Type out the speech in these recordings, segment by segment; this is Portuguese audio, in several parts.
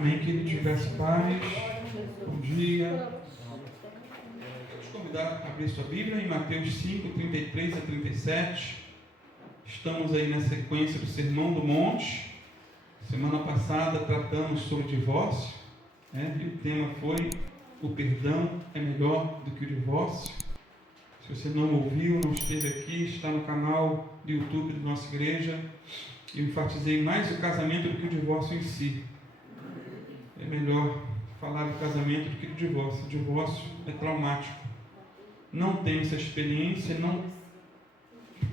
Amém, queridos, graças a paz. Bom dia. Quero te convidar a abrir sua Bíblia em Mateus 5, 33 a 37. Estamos aí na sequência do Sermão do Monte. Semana passada tratamos sobre o divórcio, e o tema foi: o perdão é melhor do que o divórcio. Se você não ouviu, não esteve aqui, está no canal do YouTube da nossa igreja. Eu enfatizei mais o casamento do que o divórcio em si. É melhor falar do casamento do que do divórcio. O divórcio é traumático. Não tenho essa experiência, não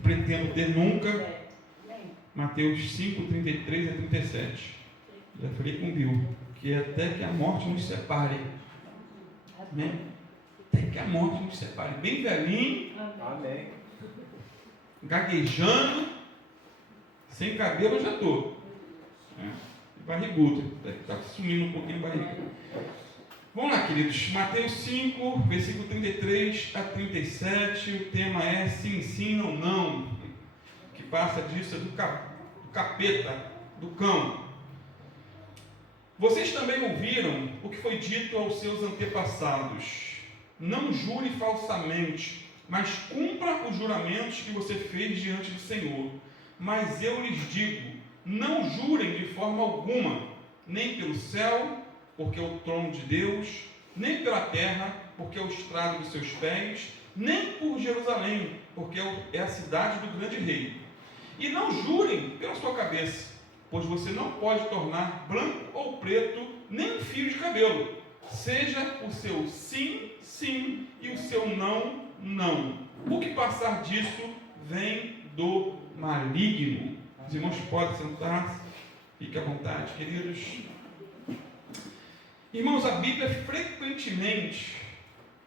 pretendo ter nunca. Mateus 5, 33 a 37. Já falei com o Bill, que é até que a morte nos separe. Amém? Até que a morte nos separe. Bem velhinho. Amém. Gaguejando. Sem cabelo eu já estou. Barrigudo. Está sumindo um pouquinho a barriga. Vamos lá, queridos. Mateus 5, versículo 33 a 37. O tema é sim, sim ou não. O que passa disso é do capeta, do cão. Vocês também ouviram o que foi dito aos seus antepassados: não jure falsamente, mas cumpra os juramentos que você fez diante do Senhor. Mas eu lhes digo: não jurem de forma alguma, nem pelo céu, porque é o trono de Deus, nem pela terra, porque é o estrado dos seus pés, nem por Jerusalém, porque é a cidade do grande rei. E não jurem pela sua cabeça, pois você não pode tornar branco ou preto nem um fio de cabelo. Seja o seu sim, sim, e o seu não, não. O que passar disso vem do maligno. Os irmãos podem sentar-se, fique à vontade, queridos. Irmãos, a Bíblia frequentemente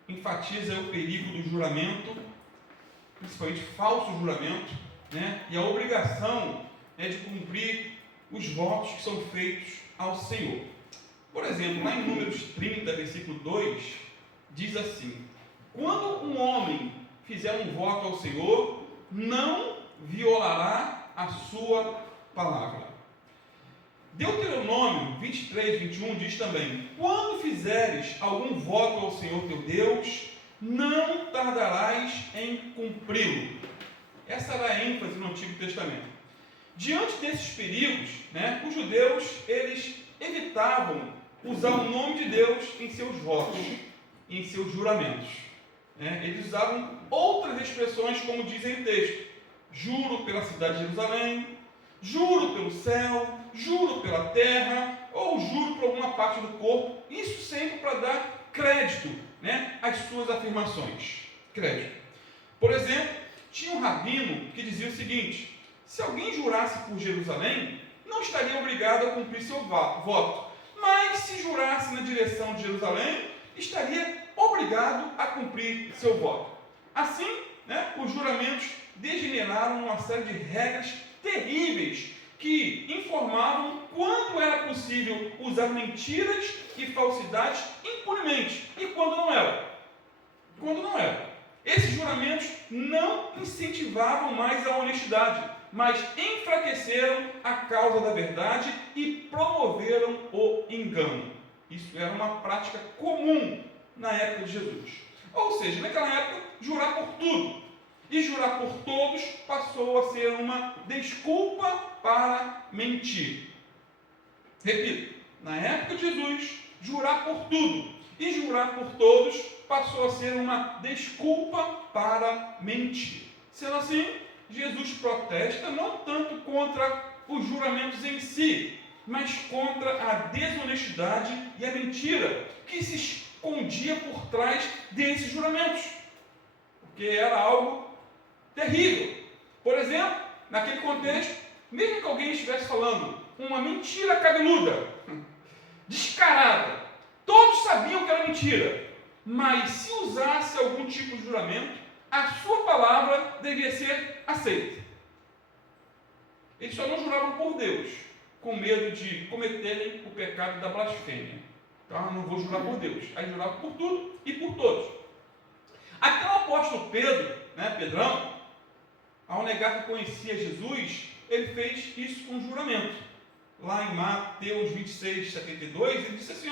enfatiza o perigo do juramento, principalmente falso juramento, e a obrigação de cumprir os votos que são feitos ao Senhor. Por exemplo, lá em Números 30, versículo 2, diz assim: quando um homem fizer um voto ao Senhor, não violará a sua palavra. Deuteronômio 23, 21 diz também: quando fizeres algum voto ao Senhor teu Deus, não tardarás em cumpri-lo. Essa era a ênfase no Antigo Testamento. Diante desses perigos, os judeus eles evitavam usar o nome de Deus em seus votos, em seus juramentos. Eles usavam outras expressões, como dizem o texto: juro pela cidade de Jerusalém, juro pelo céu, juro pela terra, ou juro por alguma parte do corpo. Isso sempre para dar crédito, às suas afirmações. Crédito. Por exemplo, tinha um rabino que dizia o seguinte: se alguém jurasse por Jerusalém, não estaria obrigado a cumprir seu voto, mas se jurasse na direção de Jerusalém, estaria obrigado a cumprir seu voto. Assim, os juramentos degeneraram numa série de regras terríveis que informavam quando era possível usar mentiras e falsidades impunemente e quando não era. Quando não era. Esses juramentos não incentivavam mais a honestidade, mas enfraqueceram a causa da verdade e promoveram o engano. Isso era uma prática comum na época de Jesus. Ou seja, naquela época, jurar por tudo e jurar por todos passou a ser uma desculpa para mentir. Repito, na época de Jesus, jurar por tudo e jurar por todos passou a ser uma desculpa para mentir. Sendo assim, Jesus protesta não tanto contra os juramentos em si, mas contra a desonestidade e a mentira que se escondia por trás desses juramentos, porque era algo terrível. Por exemplo, naquele contexto, mesmo que alguém estivesse falando uma mentira cabeluda, descarada, todos sabiam que era mentira, mas se usasse algum tipo de juramento, a sua palavra devia ser aceita. Eles só não juravam por Deus, com medo de cometerem o pecado da blasfêmia. Então, eu não vou jurar por Deus. Aí jurava por tudo e por todos. Até o apóstolo Pedro, Pedrão, ao negar que conhecia Jesus, ele fez isso com juramento. lá em Mateus 26, 72, ele disse assim,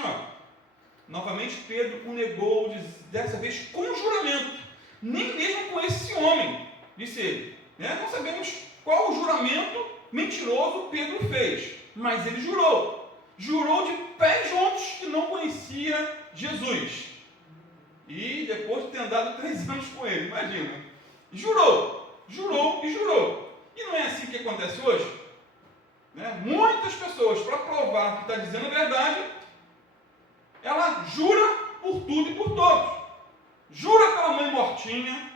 novamente Pedro o negou, dessa vez com juramento, nem mesmo com esse homem, disse ele. Não sabemos qual o juramento mentiroso Pedro fez, mas ele jurou de pés juntos que não conhecia Jesus. E depois de ter andado 3 anos com ele, imagina. Jurou. E não é assim que acontece hoje? Muitas pessoas, para provar que está dizendo a verdade, ela jura por tudo e por todos. Jura pela mãe mortinha,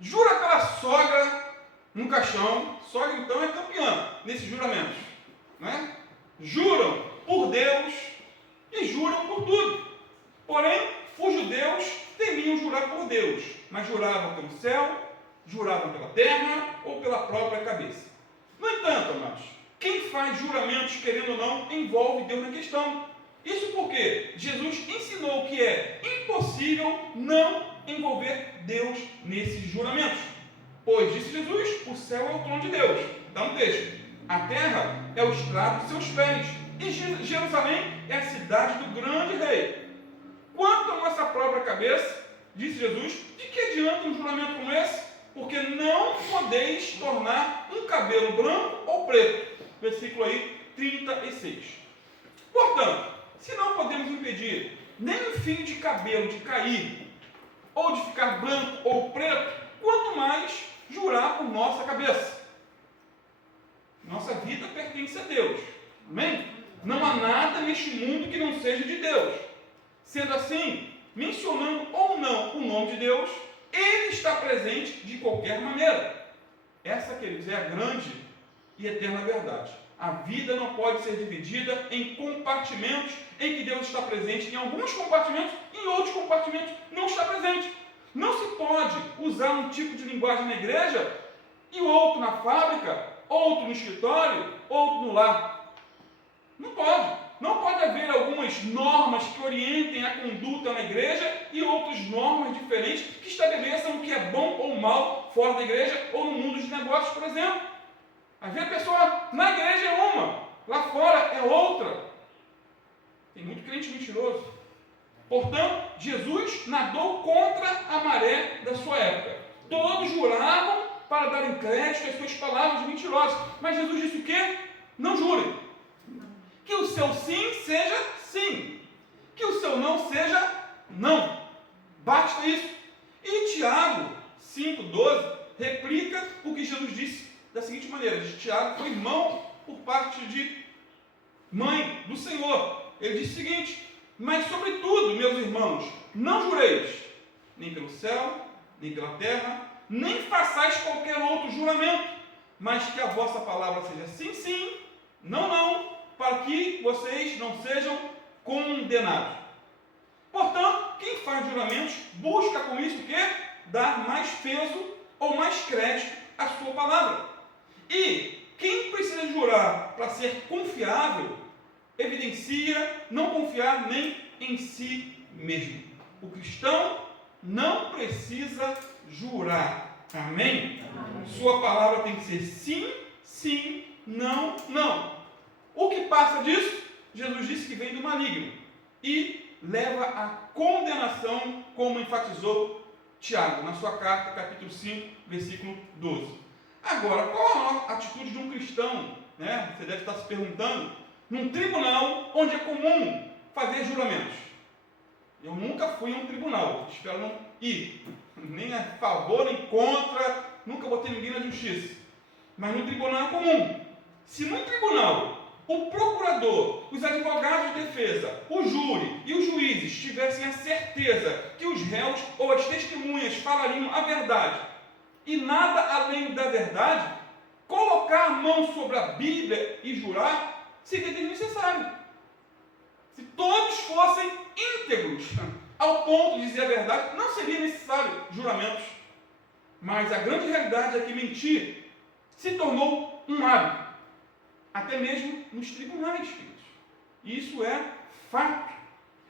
jura pela sogra no caixão. Sogra, então, é campeã nesses juramentos. Juram por Deus e juram por tudo. Porém, os judeus temiam jurar por Deus, mas juravam pelo céu, juravam pela terra ou pela própria cabeça. No entanto, amados, quem faz juramentos, querendo ou não, envolve Deus na questão. Isso porque Jesus ensinou que é impossível não envolver Deus nesses juramentos. Pois, disse Jesus, o céu é o trono de Deus. Está no texto. A terra é o estrado de seus pés. E Jerusalém é a cidade do grande rei. Quanto à nossa própria cabeça, disse Jesus, de que adianta um juramento como esse? Porque não podeis tornar um cabelo branco ou preto. Versículo aí 36. Portanto, se não podemos impedir nem um fio de cabelo de cair, ou de ficar branco ou preto, quanto mais jurar por nossa cabeça. Nossa vida pertence a Deus. Amém? Não há nada neste mundo que não seja de Deus. Sendo assim, mencionando ou não o nome de Deus, Ele está presente de qualquer maneira. Essa, queridos, é a grande e eterna verdade. A vida não pode ser dividida em compartimentos em que Deus está presente em alguns compartimentos e em outros compartimentos não está presente. Não se pode usar um tipo de linguagem na igreja e outro na fábrica, outro no escritório, outro no lar. Não pode. Não pode haver algumas normas que orientem a conduta na igreja e outras normas diferentes que estabeleçam o que é bom ou mal fora da igreja ou no mundo dos negócios, por exemplo. Às vezes a pessoa na igreja é uma, lá fora é outra. Tem muito crente mentiroso. Portanto, Jesus nadou contra a maré da sua época. Todos juravam para darem crédito às suas palavras mentirosas. Mas Jesus disse o quê? Não jurem. Que o seu sim seja sim. Que o seu não seja não. Basta isso. E Tiago 5,12 replica o que Jesus disse da seguinte maneira. Tiago foi irmão por parte de mãe do Senhor. Ele disse o seguinte: mas sobretudo, meus irmãos, não jureis, nem pelo céu, nem pela terra, nem façais qualquer outro juramento, mas que a vossa palavra seja sim, sim, não, não, para que vocês não sejam condenados. Portanto, quem faz juramentos busca com isso o quê? Dar mais peso ou mais crédito à sua palavra. E quem precisa jurar para ser confiável, evidencia não confiar nem em si mesmo. O cristão não precisa jurar. Amém? Amém? Sua palavra tem que ser sim, sim, não, não. O que passa disso, Jesus disse que vem do maligno e leva à condenação, como enfatizou Tiago na sua carta, capítulo 5, versículo 12. Agora, qual a atitude de um cristão? Você deve estar se perguntando. Num tribunal onde é comum fazer juramentos. Eu nunca fui a um tribunal, espero não ir, nem a favor, nem contra, nunca botei ninguém na justiça. Mas no tribunal é comum. Se no tribunal o procurador, os advogados de defesa, o júri e os juízes tivessem a certeza que os réus ou as testemunhas falariam a verdade e nada além da verdade, colocar a mão sobre a Bíblia e jurar seria desnecessário. Se todos fossem íntegros ao ponto de dizer a verdade, não seria necessário juramentos. Mas a grande realidade é que mentir se tornou um hábito, até mesmo nos tribunais, filhos. Isso é fato.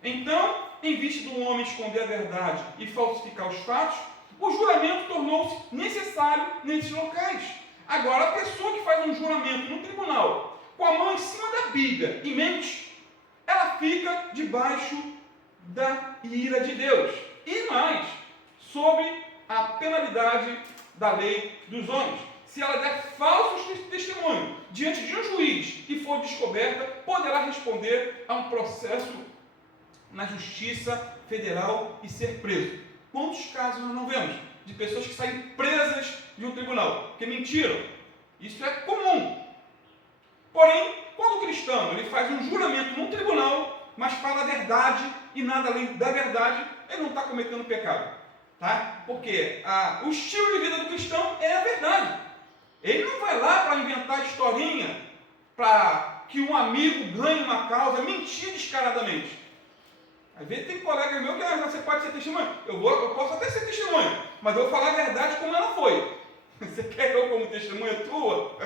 Então, em vista do homem esconder a verdade e falsificar os fatos, o juramento tornou-se necessário nesses locais. Agora, a pessoa que faz um juramento no tribunal com a mão em cima da Bíblia e mente, ela fica debaixo da ira de Deus. E mais, sob a penalidade da lei dos homens. Se ela der falso testemunho diante de um juiz e for descoberta, poderá responder a um processo na Justiça Federal e ser preso. Quantos casos nós não vemos de pessoas que saem presas de um tribunal, que mentiram? Isso é comum. Porém, quando o cristão ele faz um juramento num tribunal, mas fala a verdade e nada além da verdade, ele não está cometendo pecado. Tá? Porque o estilo de vida do cristão é a verdade. Ele não vai lá para inventar historinha para que um amigo ganhe uma causa, mentir descaradamente. Às vezes tem colega meu que você pode ser testemunha. Eu posso até ser testemunha, mas eu vou falar a verdade como ela foi. Você quer eu como testemunha tua?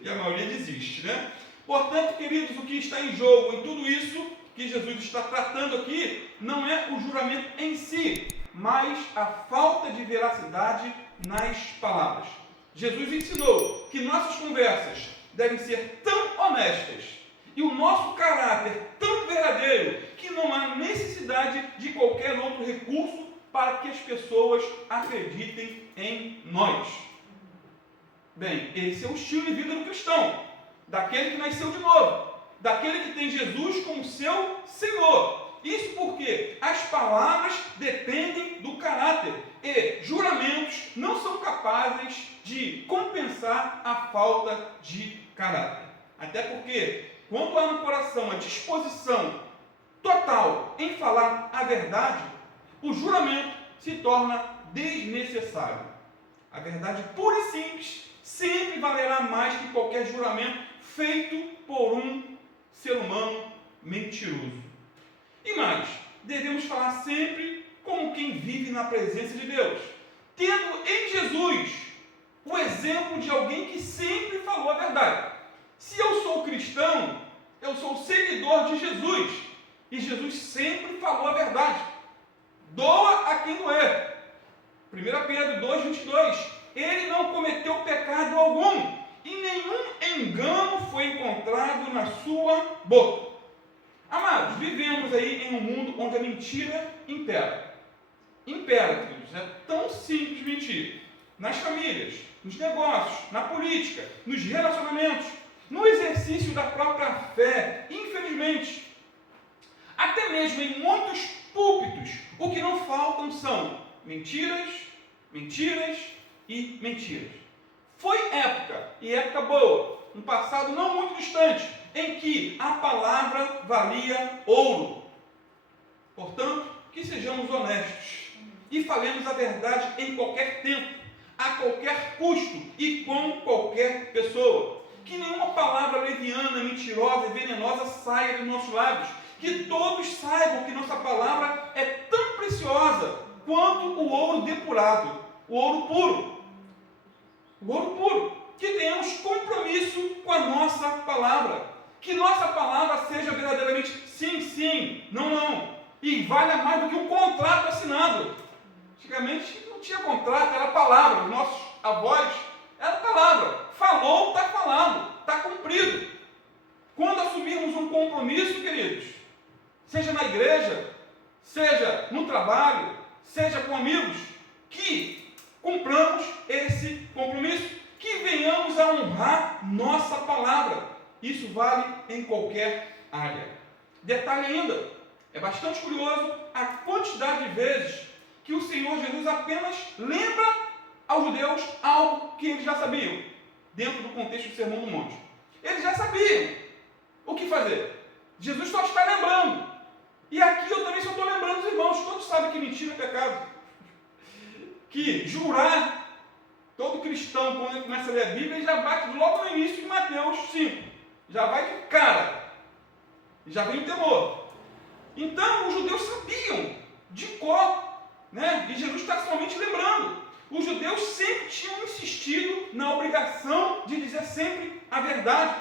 E a maioria desiste, né? Portanto, queridos, o que está em jogo em tudo isso que Jesus está tratando aqui não é o juramento em si, mas a falta de veracidade nas palavras. Jesus ensinou que nossas conversas devem ser tão honestas e o nosso caráter tão verdadeiro que não há necessidade de qualquer outro recurso para que as pessoas acreditem em nós. Bem, esse é o estilo de vida do cristão, daquele que nasceu de novo, daquele que tem Jesus como seu Senhor. Isso porque as palavras dependem do caráter e juramentos não são capazes de compensar a falta de caráter. Até porque, quando há no coração a disposição total em falar a verdade, o juramento se torna desnecessário. A verdade pura e simples sempre valerá mais que qualquer juramento feito por um ser humano mentiroso. E mais, devemos falar sempre como quem vive na presença de Deus, tendo em Jesus o exemplo de alguém que sempre falou a verdade. Se eu sou cristão, eu sou seguidor de Jesus, e Jesus sempre falou a verdade. Doa a quem doer. 1 Pedro 2,22. Ele não cometeu pecado algum, e nenhum engano foi encontrado na sua boca. Amados, vivemos aí em um mundo onde a mentira impera. Impera, queridos, é tão simples mentir. Nas famílias, nos negócios, na política, nos relacionamentos, no exercício da própria fé, infelizmente. Até mesmo em muitos púlpitos, o que não faltam são mentiras, mentiras e mentiras. Foi época, e época boa, um passado não muito distante, em que a palavra valia ouro. Portanto, que sejamos honestos e falemos a verdade em qualquer tempo, a qualquer custo e com qualquer pessoa. Que nenhuma palavra leviana, mentirosa e venenosa saia dos nossos lábios. Que todos saibam que nossa palavra é tão preciosa quanto o ouro depurado, o ouro puro. O ouro puro. Que tenhamos compromisso com a nossa palavra. Que nossa palavra seja verdadeiramente sim, sim, não, não. E valha mais do que um contrato assinado. Antigamente não tinha contrato, era palavra. Os nossos avós, era palavra. Falou, está falado, está cumprido. Quando assumirmos um compromisso, queridos, seja na igreja, seja no trabalho, seja com amigos, que cumpramos esse compromisso, que venhamos a honrar nossa palavra. Isso vale em qualquer área. Detalhe ainda, é bastante curioso a quantidade de vezes que o Senhor Jesus apenas lembra aos judeus algo que eles já sabiam, dentro do contexto do Sermão do Monte. Eles já sabiam o que fazer. Jesus só está lembrando. E aqui eu também só estou lembrando os irmãos, todos sabem que mentira é pecado. Que jurar, todo cristão, quando ele começa a ler a Bíblia, ele já bate logo no início de Mateus 5. Já vai de cara. Já vem o temor. Então, os judeus sabiam de cor, né? E Jesus está somente lembrando. Os judeus sempre tinham insistido na obrigação de dizer sempre a verdade.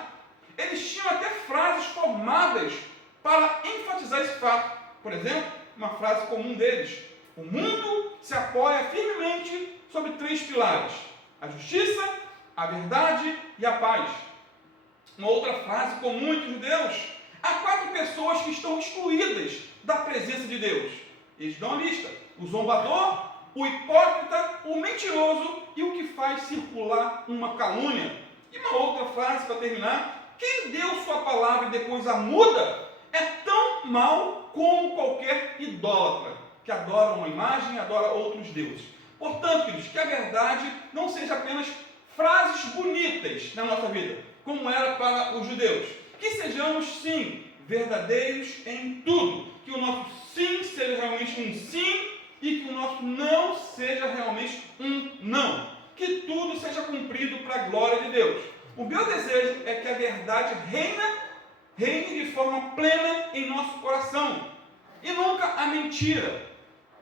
Eles tinham até frases formadas para enfatizar esse fato. Por exemplo, uma frase comum deles: o mundo se apoia firmemente sobre 3 pilares: a justiça, a verdade e a paz. Uma outra frase comum entre os judeus: há 4 pessoas que estão excluídas da presença de Deus. Eles dão a lista: o zombador, o hipócrita, o mentiroso e o que faz circular uma calúnia. E uma outra frase para terminar: quem deu sua palavra e depois a muda é tão mau como qualquer idólatra, que adora uma imagem e adora outros deuses. Portanto, queridos, que a verdade não seja apenas frases bonitas na nossa vida, como era para os judeus. Que sejamos, sim, verdadeiros em tudo. Que o nosso sim seja realmente um sim e que o nosso não seja realmente um não. Que tudo seja cumprido para a glória de Deus. O meu desejo é que a verdade reine de forma plena em nosso coração e nunca a mentira.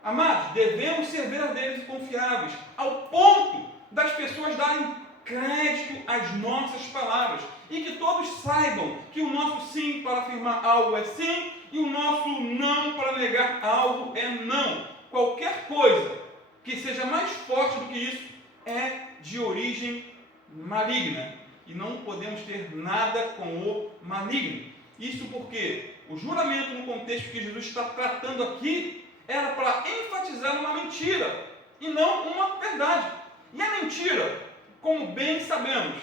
Amados, devemos ser verdadeiros e confiáveis ao ponto das pessoas darem crédito às nossas palavras e que todos saibam que o nosso sim para afirmar algo é sim e o nosso não para negar algo é não. Qualquer coisa que seja mais forte do que isso é de origem maligna e não podemos ter nada com o maligno. Isso porque o juramento no contexto que Jesus está tratando aqui era para enfatizar uma mentira e não uma verdade. E a mentira, como bem sabemos,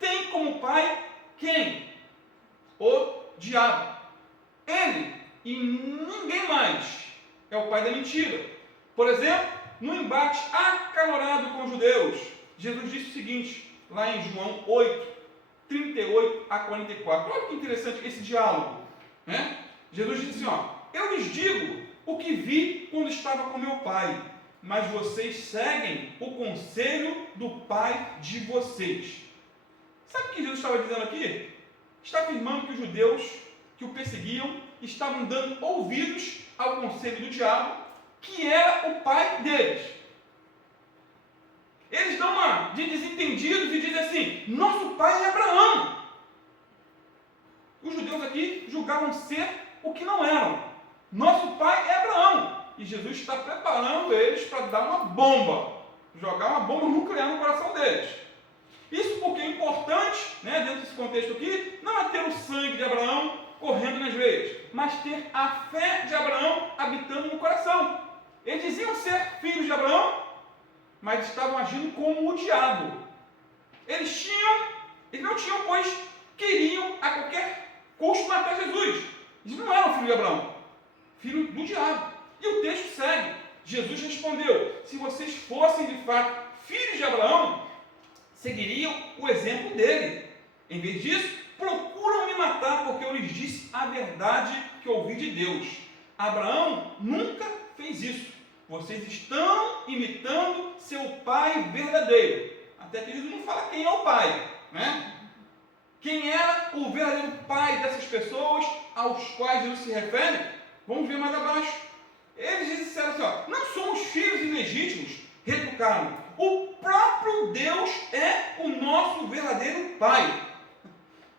tem como pai quem? O diabo. Ele e ninguém mais é o pai da mentira. Por exemplo, no embate acalorado com os judeus, Jesus disse o seguinte, lá em João 8, 38 a 44. Olha que interessante esse diálogo, né? Jesus disse assim, eu lhes digo o que vi quando estava com meu pai, mas vocês seguem o conselho do pai de vocês. Sabe o que Jesus estava dizendo aqui? Está afirmando que os judeus que o perseguiam estavam dando ouvidos ao conselho do diabo, que era o pai deles. Eles dão uma de desentendidos e dizem assim, nosso pai é Abraão. Os judeus aqui julgavam ser o que não eram. Nosso pai é Abraão. E Jesus está preparando eles para dar uma bomba, jogar uma bomba nuclear no coração deles. Isso porque é importante, né, dentro desse contexto aqui, não é ter o sangue de Abraão correndo nas veias, mas ter a fé de Abraão habitando no coração. Eles diziam ser filhos de Abraão, mas estavam agindo como o diabo. Eles não tinham, pois queriam a qualquer custo matar Jesus. Eles não eram filhos de Abraão, filho do diabo. E o texto segue. Jesus respondeu, se vocês fossem de fato filhos de Abraão, seguiriam o exemplo dele. Em vez disso, procuram me matar porque eu lhes disse a verdade que ouvi de Deus. Abraão nunca fez isso. Vocês estão imitando seu pai verdadeiro. Até que Jesus não fala quem é o pai, né? Quem era o verdadeiro pai dessas pessoas aos quais Jesus se refere? Vamos ver mais abaixo. Eles disseram assim, não somos filhos ilegítimos, retrucaram. O próprio Deus é o nosso verdadeiro pai.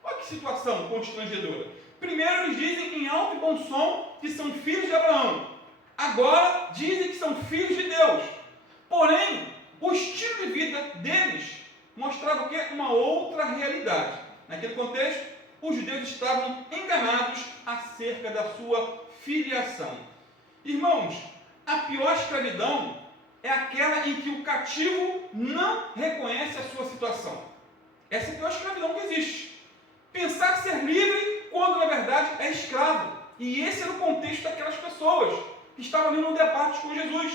Olha que situação constrangedora. Primeiro eles dizem em alto e bom som que são filhos de Abraão. Agora dizem que são filhos de Deus. Porém, o estilo de vida deles mostrava o quê? Uma outra realidade. Naquele contexto, os judeus estavam enganados acerca da sua filiação. Irmãos, a pior escravidão é aquela em que o cativo não reconhece a sua situação. Essa é a pior escravidão que existe. Pensar ser livre quando na verdade é escravo. E esse era o contexto daquelas pessoas que estavam ali no debate com Jesus.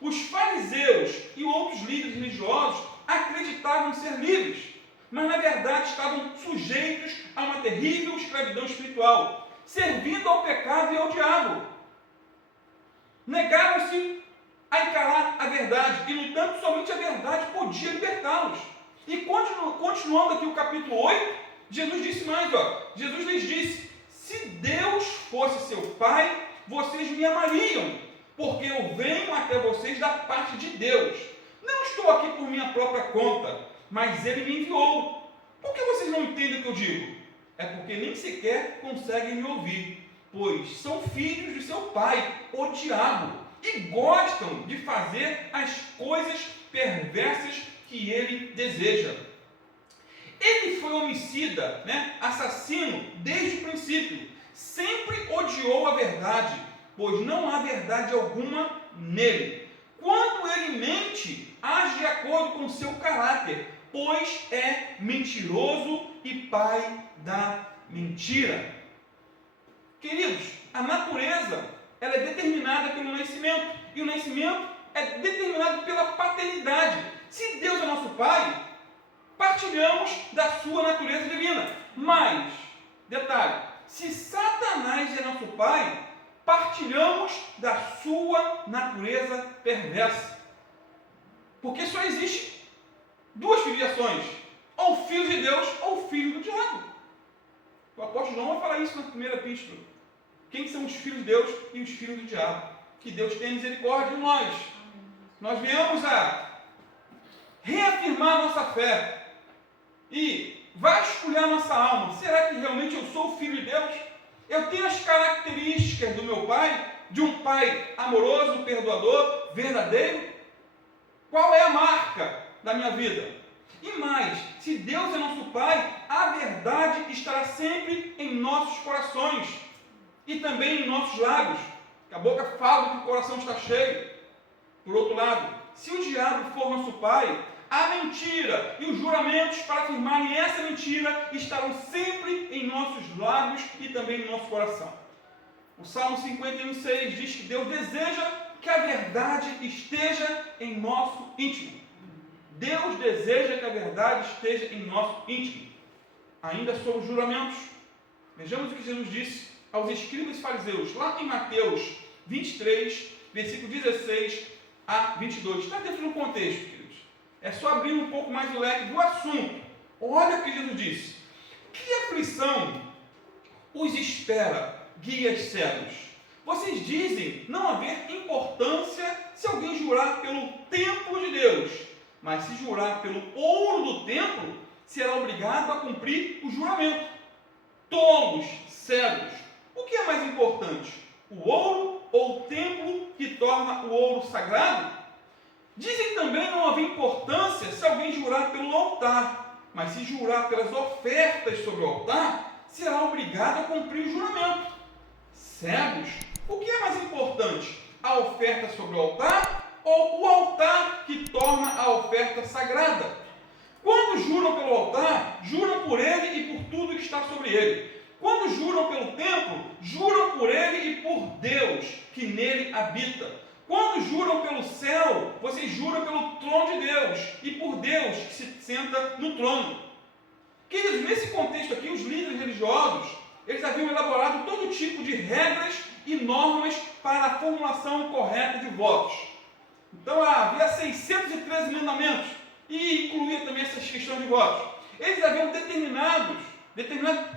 Os fariseus e outros líderes religiosos acreditavam ser livres, mas na verdade estavam sujeitos a uma terrível escravidão espiritual, servindo ao pecado e ao diabo. Negaram-se a encarar a verdade, e no entanto somente a verdade podia libertá-los. E continuando aqui o capítulo 8, Jesus disse mais, Jesus lhes disse, se Deus fosse seu pai, vocês me amariam, porque eu venho até vocês da parte de Deus. Não estou aqui por minha própria conta, mas Ele me enviou. Por que vocês não entendem o que eu digo? É porque nem sequer conseguem me ouvir, pois são filhos de seu pai, o diabo, e gostam de fazer as coisas perversas que ele deseja. Ele foi homicida, assassino, desde o princípio. Sempre odiou a verdade, pois não há verdade alguma nele. Quando ele mente, age de acordo com o seu caráter, pois é mentiroso e pai da mentira. Queridos, a natureza ela é determinada pelo nascimento, e o nascimento é determinado pela paternidade. Se Deus é nosso Pai, partilhamos da sua natureza divina. Mas, detalhe, se Satanás é nosso pai, partilhamos da sua natureza perversa. Porque só existe duas filiações, ou filho de Deus ou filho do diabo. O apóstolo João vai falar isso na primeira epístola. Quem são os filhos de Deus e os filhos do diabo? Que Deus tenha misericórdia de nós. Nós viemos a reafirmar a nossa fé e vasculhar nossa alma. Será que realmente eu sou filho de Deus? Eu tenho as características do meu pai, de um pai amoroso, perdoador, verdadeiro? Qual é a marca da minha vida? E mais, se Deus é nosso pai, a verdade estará sempre em nossos corações e também em nossos lábios. A boca fala que o coração está cheio. Por outro lado, se o diabo for nosso pai, a mentira e os juramentos para afirmarem essa mentira estarão sempre em nossos lábios e também no nosso coração. O Salmo 51,6 diz que Deus deseja que a verdade esteja em nosso íntimo. Deus deseja que a verdade esteja em nosso íntimo. Ainda sobre os juramentos, vejamos o que Jesus disse aos escribas e fariseus, lá em Mateus 23, versículo 16 a 22. Está dentro do contexto, queridos. É só abrir um pouco mais o leque do assunto. Olha o que Jesus disse. Que aflição os espera, guias cegos? Vocês dizem não haver importância se alguém jurar pelo templo de Deus, mas se jurar pelo ouro do templo, será obrigado a cumprir o juramento. Tolos, cegos, o que é mais importante? O ouro ou o templo que torna o ouro sagrado? Dizem também não haver importância se alguém jurar pelo altar, mas se jurar pelas ofertas sobre o altar, será obrigado a cumprir o juramento. Cegos, o que é mais importante? A oferta sobre o altar ou o altar que torna a oferta sagrada? Quando juram pelo altar, juram por ele e por tudo que está sobre ele. Quando juram pelo templo, juram por ele e por Deus que nele habita. Quando juram pelo céu, vocês juram pelo trono de Deus e por Deus que se senta no trono. Queridos, nesse contexto aqui, os líderes religiosos, eles haviam elaborado todo tipo de regras e normas para a formulação correta de votos. Então havia 613 mandamentos e incluía também essas questões de votos. Eles haviam determinado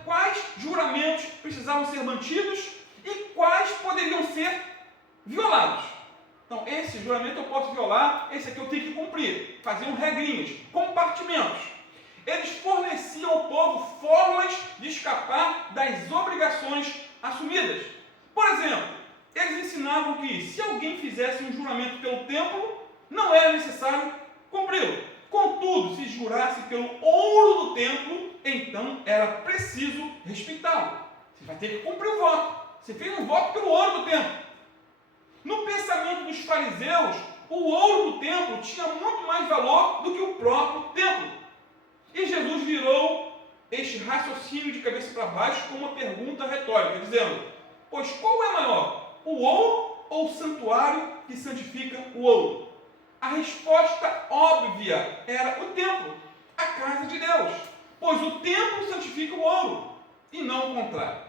quais juramentos precisavam ser mantidos e quais poderiam ser violados. Então, esse juramento eu posso violar, esse aqui eu tenho que cumprir. Faziam regrinhas, compartimentos. Eles forneciam ao povo formas de escapar das obrigações assumidas. Por exemplo, eles ensinavam que se alguém fizesse um juramento pelo templo, não era necessário cumpri-lo. Contudo, se jurasse pelo ouro do templo, então era preciso respeitá-lo. Você vai ter que cumprir o voto. Você fez um voto pelo ouro do templo. No pensamento dos fariseus, o ouro do templo tinha muito mais valor do que o próprio templo. E Jesus virou este raciocínio de cabeça para baixo com uma pergunta retórica, dizendo: pois qual é maior, o ouro ou o santuário que santifica o ouro? A resposta óbvia era o templo, a casa de Deus, pois o templo santifica o ouro, e não o contrário.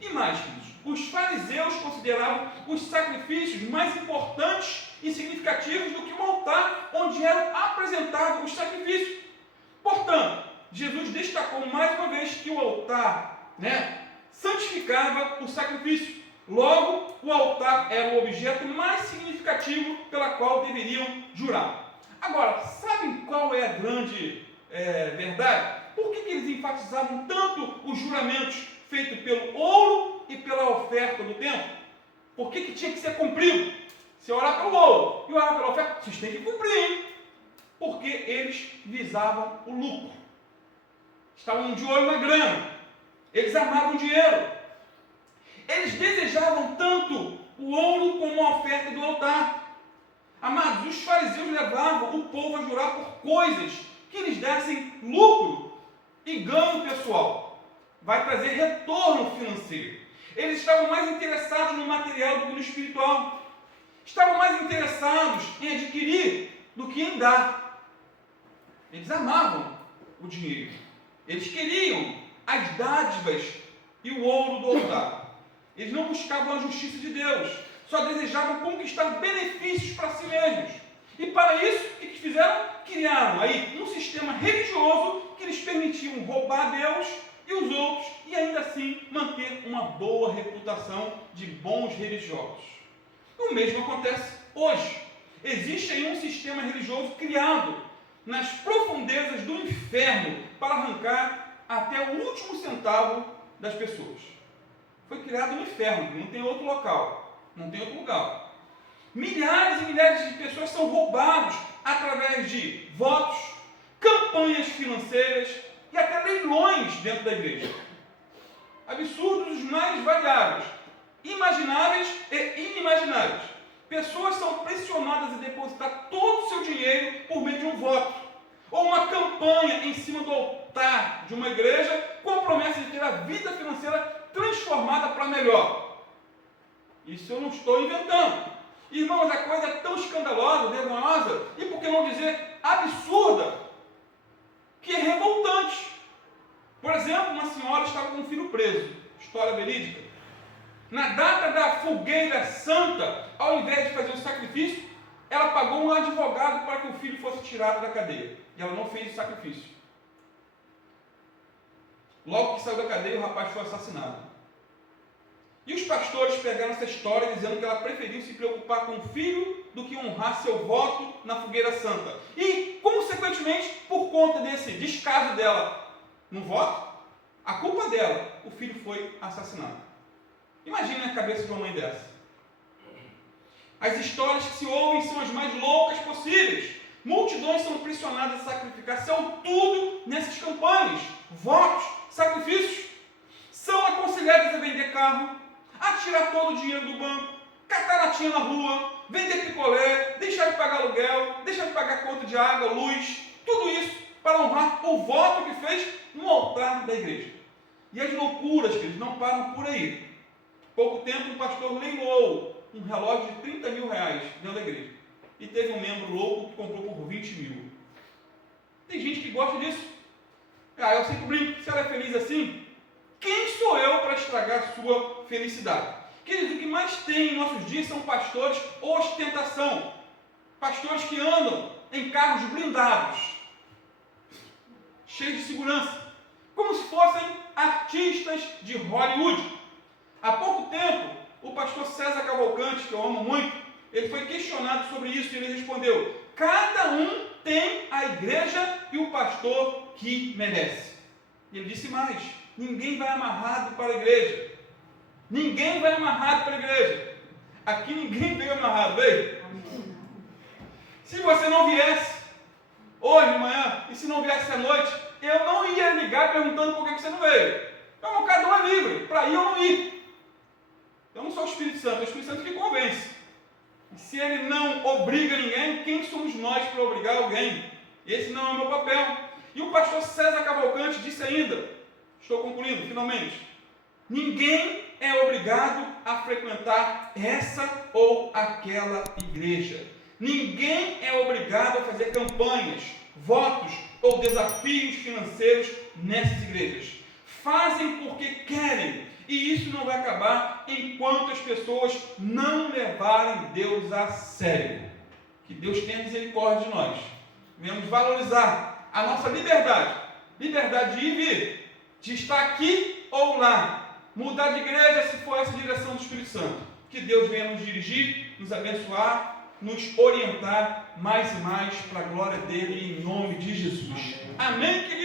E mais, queridos, os fariseus consideravam os sacrifícios mais importantes e significativos do que o altar onde eram apresentados os sacrifícios. Portanto, Jesus destacou mais uma vez que o altar santificava o sacrifício. Logo, o altar era o objeto mais significativo pela qual deveriam jurar. Agora, sabem qual é a grande verdade? Por que eles enfatizavam tanto os juramentos feitos pelo ouro e pela oferta do templo? Por que tinha que ser cumprido? Se orar pelo ouro e orar pela oferta, vocês têm que cumprir, hein? Porque eles visavam o lucro. estavam de olho na grana, eles amavam dinheiro, eles desejavam tanto o ouro como a oferta do altar. Amados, os fariseus levavam o povo a jurar por coisas que lhes dessem lucro e ganho pessoal. Vai trazer retorno financeiro. Eles estavam mais interessados no material do que no espiritual. Estavam mais interessados em adquirir do que em dar. Eles amavam o dinheiro. Eles queriam as dádivas e o ouro do altar. Eles não buscavam a justiça de Deus. Só desejavam conquistar benefícios para si mesmos. E para isso, o que fizeram? Criaram aí um sistema religioso que lhes permitiam roubar Deus e os outros e ainda assim manter uma boa reputação de bons religiosos. O mesmo acontece hoje. Existe aí um sistema religioso criado nas profundezas do inferno para arrancar até o último centavo das pessoas. Foi criado no inferno, não tem outro local, não tem outro lugar. Milhares e milhares de pessoas são roubados através de votos, campanhas financeiras e até leilões dentro da igreja. Absurdos os mais variados, imagináveis e inimagináveis. Pessoas são pressionadas a depositar todo o seu dinheiro por meio de um voto, ou uma campanha em cima do altar de uma igreja com a promessa de ter a vida financeira transformada para melhor. Isso eu não estou inventando. Irmãos, a coisa é tão escandalosa, vergonhosa, e por que não dizer absurda, que é revoltante. Por exemplo, uma senhora estava com um filho preso, história verídica. Na data da fogueira santa, ao invés de fazer o sacrifício, ela pagou um advogado para que o filho fosse tirado da cadeia. E ela não fez o sacrifício. Logo que saiu da cadeia, o rapaz foi assassinado. E os pastores pegaram essa história dizendo que ela preferiu se preocupar com o filho do que honrar seu voto na fogueira santa. E, consequentemente, por conta desse descaso dela no voto, a culpa dela, o filho foi assassinado. Imagine a cabeça de uma mãe dessa. As histórias que se ouvem são as mais loucas possíveis. Multidões são pressionadas a sacrificar seu tudo nessas campanhas, votos, sacrifícios. São aconselhadas a vender carro, a tirar todo o dinheiro do banco, catar latinha na rua, vender picolé, deixar de pagar aluguel, deixar de pagar conta de água, luz, tudo isso para honrar o voto que fez no altar da igreja. E as loucuras, que eles não param por aí. Pouco tempo, um pastor leiloou um relógio de 30 mil reais dentro da igreja. E teve um membro louco que comprou por 20 mil. Tem gente que gosta disso. Eu sempre brinco, se ela é feliz assim, quem sou eu para estragar a sua felicidade? Queridos, o que mais tem em nossos dias são pastores ostentação. Pastores que andam em carros blindados, cheios de segurança, como se fossem artistas de Hollywood. Há pouco tempo, o pastor César Cavalcante, que eu amo muito, ele foi questionado sobre isso e ele respondeu: cada um tem a igreja e o pastor que merece. E ele disse mais: ninguém vai amarrado para a igreja. Ninguém vai amarrado para a igreja. Aqui ninguém veio amarrado, veio? Se você não viesse hoje de manhã e se não viesse à noite, eu não ia ligar perguntando por que você não veio. Então, cada um é livre para ir ou não ir. Eu não sou o Espírito Santo, é o Espírito Santo que convence. E se ele não obriga ninguém, quem somos nós para obrigar alguém? Esse não é o meu papel. E o pastor César Cavalcante disse ainda, estou concluindo, finalmente, ninguém é obrigado a frequentar essa ou aquela igreja. Ninguém é obrigado a fazer campanhas, votos ou desafios financeiros nessas igrejas. Fazem porque querem. E isso não vai acabar enquanto as pessoas não levarem Deus a sério. Que Deus tenha misericórdia de nós. Venhamos valorizar a nossa liberdade. Liberdade de ir e vir. De estar aqui ou lá. Mudar de igreja se for essa direção do Espírito Santo. Que Deus venha nos dirigir, nos abençoar, nos orientar mais e mais para a glória dele em nome de Jesus. Amém, queridos?